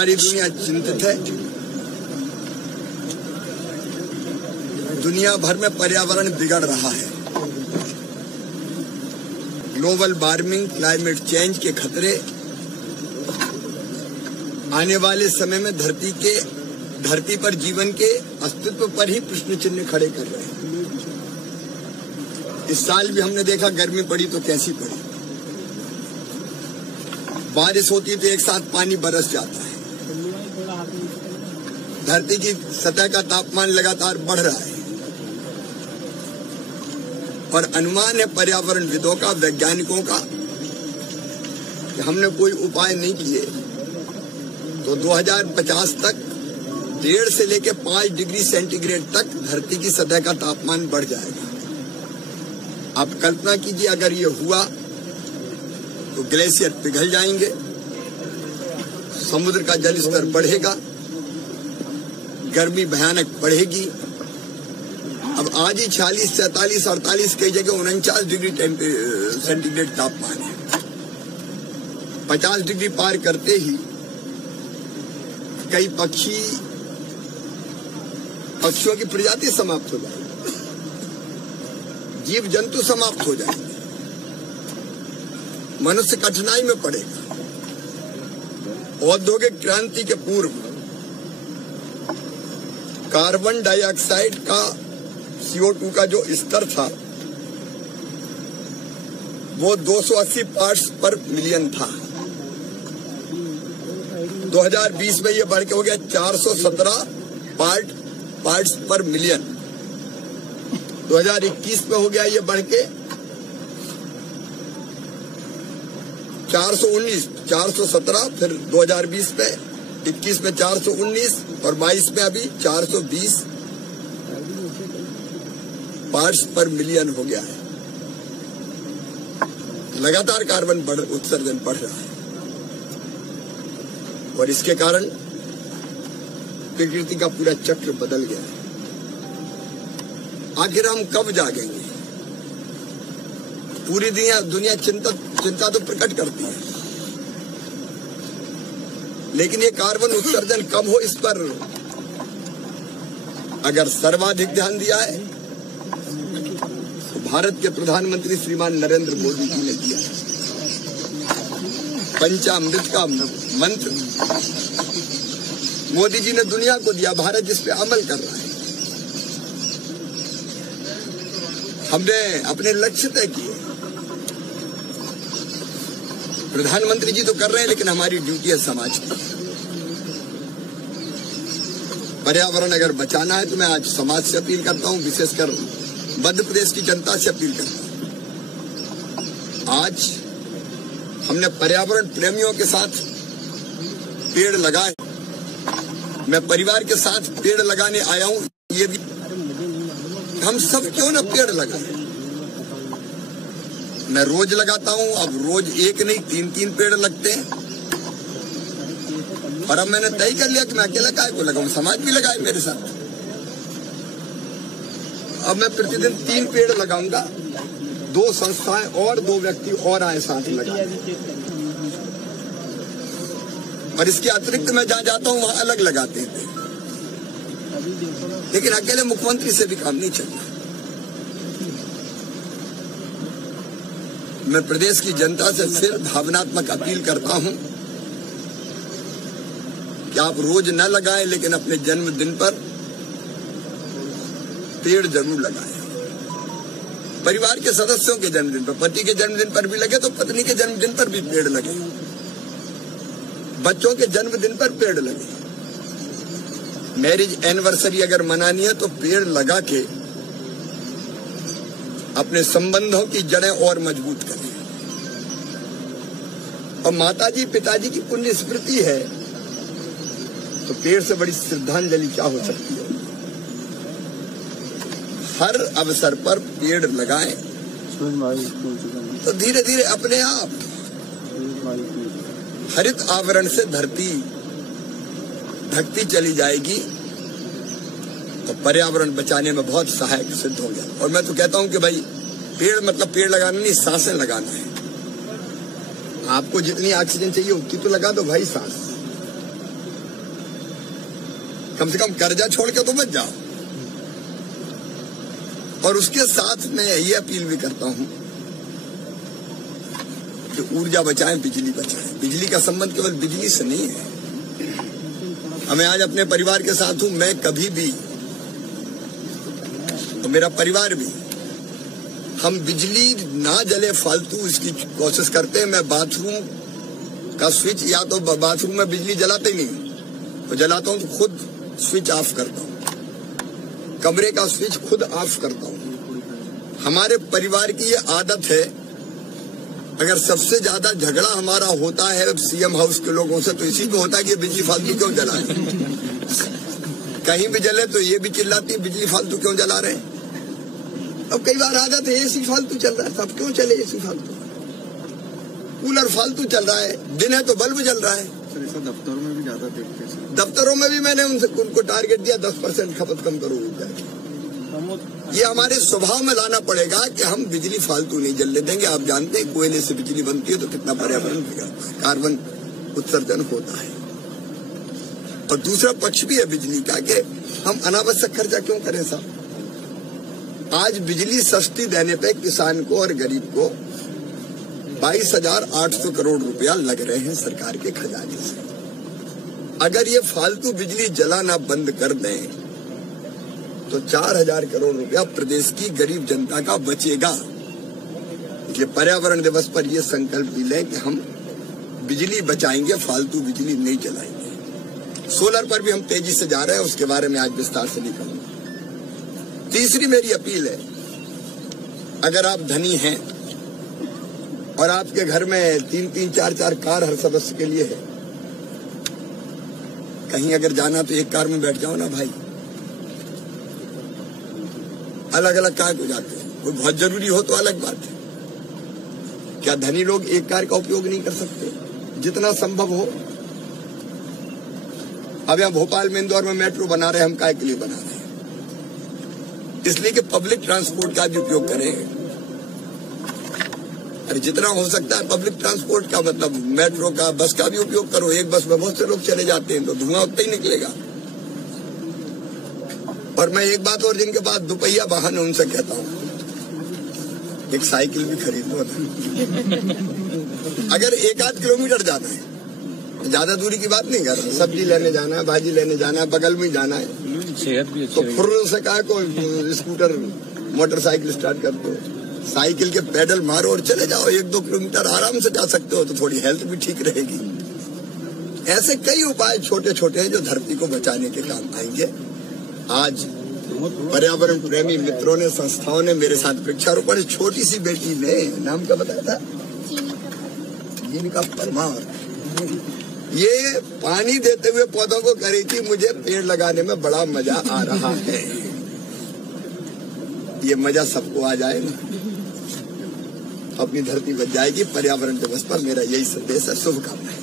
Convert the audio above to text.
सारी दुनिया चिंतित है। दुनिया भर में पर्यावरण बिगड़ रहा है। ग्लोबल वार्मिंग, क्लाइमेट चेंज के खतरे आने वाले समय में धरती पर जीवन के अस्तित्व पर ही प्रश्न चिन्ह खड़े कर रहे हैं। इस साल भी हमने देखा गर्मी पड़ी तो कैसी पड़ी। बारिश होती तो एक साथ पानी बरस जाता है। धरती की सतह का तापमान लगातार बढ़ रहा है और अनुमान है पर्यावरणविदों का, वैज्ञानिकों का, कि हमने कोई उपाय नहीं किए तो 2050 तक 1.5 से लेकर 5 डिग्री सेंटीग्रेड तक धरती की सतह का तापमान बढ़ जाएगा। आप कल्पना कीजिए, अगर ये हुआ तो ग्लेशियर पिघल जाएंगे, समुद्र का जल स्तर बढ़ेगा, गर्मी भयानक बढ़ेगी। अब आज ही 46, 47, 48 कई जगह 49 डिग्री सेंटीग्रेड तापमान है। 50 डिग्री पार करते ही कई पक्षियों की प्रजाति समाप्त हो जाएगी, जीव जंतु समाप्त हो जाएंगे, मनुष्य कठिनाई में पड़ेगा। औद्योगिक क्रांति के पूर्व कार्बन डाइऑक्साइड का CO2 का जो स्तर था वो 280 पार्ट्स पर मिलियन था। 2020 में ये बढ़ के हो गया 417 पार्ट्स पर मिलियन। 2021 में हो गया ये बढ़ के 417, फिर 2020 में, 21 में 419 और 22 में अभी 420 पार्ट्स पर मिलियन हो गया है। लगातार कार्बन उत्सर्जन बढ़ रहा है और इसके कारण प्रकृति का पूरा चक्र बदल गया है। आखिर हम कब जागेंगे? पूरी दुनिया चिंता तो प्रकट करती है, लेकिन ये कार्बन उत्सर्जन कम हो, इस पर अगर सर्वाधिक ध्यान दिया है तो भारत के प्रधानमंत्री श्रीमान नरेंद्र मोदी जी ने दिया है। पंचामृत का मंत्र मोदी जी ने दुनिया को दिया, भारत जिस पे अमल कर रहा है। हमने अपने लक्ष्य तय किए। प्रधानमंत्री जी तो कर रहे हैं, लेकिन हमारी ड्यूटी है समाज की। पर्यावरण अगर बचाना है तो मैं आज समाज से अपील करता हूं, विशेषकर मध्य प्रदेश की जनता से अपील करता हूं। आज हमने पर्यावरण प्रेमियों के साथ पेड़ लगाए। मैं परिवार के साथ पेड़ लगाने आया हूं। ये भी हम सब क्यों ना पेड़ लगाएं। मैं रोज लगाता हूं, अब रोज एक नहीं 3-3 पेड़ लगते हैं। और अब मैंने तय कर लिया कि मैं अकेला काय को लगाऊं, समाज भी लगाए मेरे साथ। अब मैं प्रतिदिन 3 पेड़ लगाऊंगा। 2 संस्थाएं और 2 व्यक्ति और आए साथ लगाए। और इसके अतिरिक्त मैं जहां जाता हूं वहां अलग लगाते हैं। लेकिन अकेले मुख्यमंत्री से भी काम नहीं चलता। मैं प्रदेश की जनता से सिर्फ भावनात्मक अपील करता हूं कि आप रोज न लगाएं, लेकिन अपने जन्मदिन पर पेड़ जरूर लगाएं। परिवार के सदस्यों के जन्मदिन पर, पति के जन्मदिन पर भी लगे तो पत्नी के जन्मदिन पर भी पेड़ लगे। बच्चों के जन्मदिन पर पेड़ लगे। मैरिज एनिवर्सरी अगर मनानी है तो पेड़ लगा के अपने संबंधों की जड़ें और मजबूत करें। और माताजी पिताजी की पुण्य स्मृति है तो पेड़ से बड़ी श्रद्धांजलि क्या हो सकती है। हर अवसर पर पेड़ लगाएं तो धीरे धीरे अपने आप हरित आवरण से धरती ढकती चली जाएगी तो पर्यावरण बचाने में बहुत सहायक सिद्ध होगा। और मैं तो कहता हूं कि भाई पेड़ मतलब पेड़ लगाना नहीं, सांसें लगाना है। आपको जितनी ऑक्सीजन चाहिए उतनी तो लगा दो भाई सांस। कम से कम कर्जा छोड़ के तो बच जाओ। और उसके साथ मैं ये अपील भी करता हूं कि ऊर्जा बचाएं, बिजली बचाएं। बिजली का संबंध केवल बिजली से नहीं है। मैं आज अपने परिवार के साथ हूं। मैं कभी भी तो मेरा परिवार भी, हम बिजली ना जले फालतू इसकी कोशिश करते हैं। मैं बाथरूम का स्विच, या तो बाथरूम में बिजली जलाते ही नहीं, तो जलाता हूं तो खुद स्विच ऑफ करता हूं, कमरे का स्विच खुद ऑफ करता हूं। हमारे परिवार की ये आदत है। अगर सबसे ज्यादा झगड़ा हमारा होता है सीएम हाउस के लोगों से, तो इसी पे होता है कि बिजली फालतू क्यों जला रहे हैं। कहीं भी जले तो ये भी चिल्लाती है बिजली फालतू क्यों जला रहे हैं। अब कई बार आदत है एसी फालतू चल रहा है, सब क्यों चले एसी फालतू, कूलर फालतू चल रहा है, दिन है तो बल्ब जल रहा है। दफ्तरों में भी ज्यादा देखते हैं। दफ्तरों में भी मैंने उनको टारगेट दिया 10% खपत कम करो। ये हमारे स्वभाव में लाना पड़ेगा कि हम बिजली फालतू नहीं जलने देंगे। आप जानते हैं कोयले से बिजली बनती है तो कितना पर्यावरण बिगड़ता है, कार्बन उत्सर्जन होता है। और दूसरा पक्ष भी है बिजली का कि हम अनावश्यक खर्चा क्यों करें साहब। आज बिजली सस्ती देने पे किसान को और गरीब को 22,800 करोड़ रुपया लग रहे हैं सरकार के खजाने से। अगर ये फालतू बिजली जलाना बंद कर दें तो 4,000 करोड़ रुपया प्रदेश की गरीब जनता का बचेगा। इसलिए पर्यावरण दिवस पर यह संकल्प भी लें कि हम बिजली बचाएंगे, फालतू बिजली नहीं जलाएंगे। सोलर पर भी हम तेजी से जा रहे हैं, उसके बारे में आज विस्तार से नहीं कहूंगा। तीसरी मेरी अपील है, अगर आप धनी हैं और आपके घर में 3-3, 4-4 कार हर सदस्य के लिए है, कहीं अगर जाना तो एक कार में बैठ जाओ ना भाई। अलग अलग कार हो जाते हैं, कोई बहुत जरूरी हो तो अलग बात है। क्या धनी लोग एक कार का उपयोग नहीं कर सकते जितना संभव हो। अब यहाँ भोपाल में, इंदौर में मेट्रो बना रहे हैं, हम काय के लिए बना रहे हैं, इसलिए कि पब्लिक ट्रांसपोर्ट का भी उपयोग करें। अरे जितना हो सकता है पब्लिक ट्रांसपोर्ट का, मतलब मेट्रो का, बस का भी उपयोग करो। एक बस में बहुत से लोग चले जाते हैं तो धुआं उतना ही निकलेगा। और मैं एक बात और जिनके पास दुपहिया वाहन है उनसे कहता हूँ, एक साइकिल भी खरीद लो ना। अगर 1-8 किलोमीटर जाना है, ज्यादा दूरी की बात नहीं कर रहा, सब्जी लेने जाना है, भाजी लेने जाना है, बगल में जाना है, सेहत भी तो फुर्र से कहा को स्कूटर मोटरसाइकिल स्टार्ट कर दो, साइकिल के पैडल मारो और चले जाओ। 1-2 किलोमीटर आराम से जा सकते हो, तो थोड़ी हेल्थ भी ठीक रहेगी। ऐसे कई उपाय छोटे छोटे हैं जो धरती को बचाने के काम आएंगे। आज पर्यावरण प्रेमी मित्रों ने, संस्थाओं ने मेरे साथ वृक्षारोपण, छोटी सी बेटी ने, नाम क्या बताया था, जिनका परमार, ये पानी देते हुए पौधों को कह रही थी मुझे पेड़ लगाने में बड़ा मजा आ रहा है। ये मजा सबको आ जाए ना, अपनी धरती बच जाएगी। पर्यावरण दिवस पर मेरा यही संदेश है। शुभकामनाएं।